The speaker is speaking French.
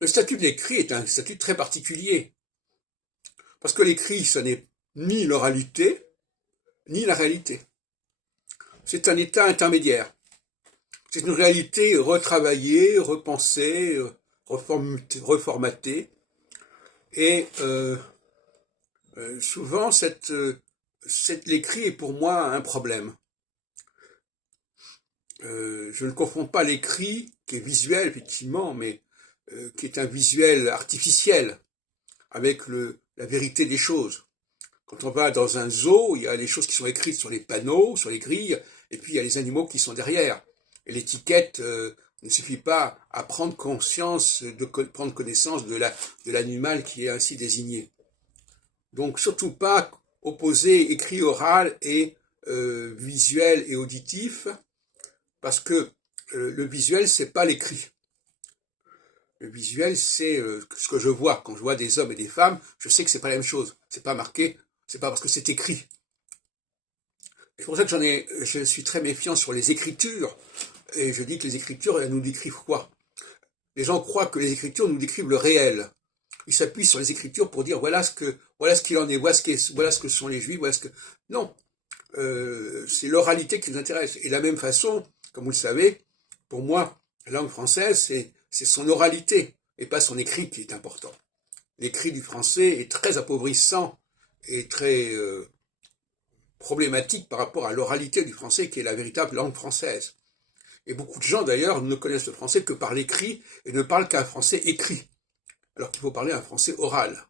Le statut de l'écrit est un statut très particulier, parce que l'écrit, ce n'est ni l'oralité, ni la réalité. C'est un état intermédiaire. C'est une réalité retravaillée, repensée, reformatée. Et souvent, l'écrit est pour moi un problème. Je ne confonds pas l'écrit, qui est visuel, effectivement, mais qui est un visuel artificiel, avec la vérité des choses. Quand on va dans un zoo, il y a les choses qui sont écrites sur les panneaux, sur les grilles, et puis il y a les animaux qui sont derrière. Et l'étiquette ne suffit pas à prendre conscience, prendre connaissance de l'animal qui est ainsi désigné. Donc surtout pas opposer écrit oral et visuel et auditif, parce que le visuel, c'est pas l'écrit. Le visuel, c'est ce que je vois. Quand je vois des hommes et des femmes, je sais que c'est pas la même chose. C'est pas marqué, c'est pas parce que c'est écrit. C'est pour ça que je suis très méfiant sur les écritures. Et je dis que les écritures, elles nous décrivent quoi? Les gens croient que les écritures nous décrivent le réel. Ils s'appuient sur les écritures pour dire voilà ce qu'il en est, voilà ce que sont les juifs, voilà ce que... Non, c'est l'oralité qui nous intéresse. Et de la même façon, comme vous le savez, pour moi, la langue française, c'est son oralité et pas son écrit qui est important. L'écrit du français est très appauvrissant et très problématique par rapport à l'oralité du français qui est la véritable langue française. Et beaucoup de gens d'ailleurs ne connaissent le français que par l'écrit et ne parlent qu'un français écrit, alors qu'il faut parler un français oral.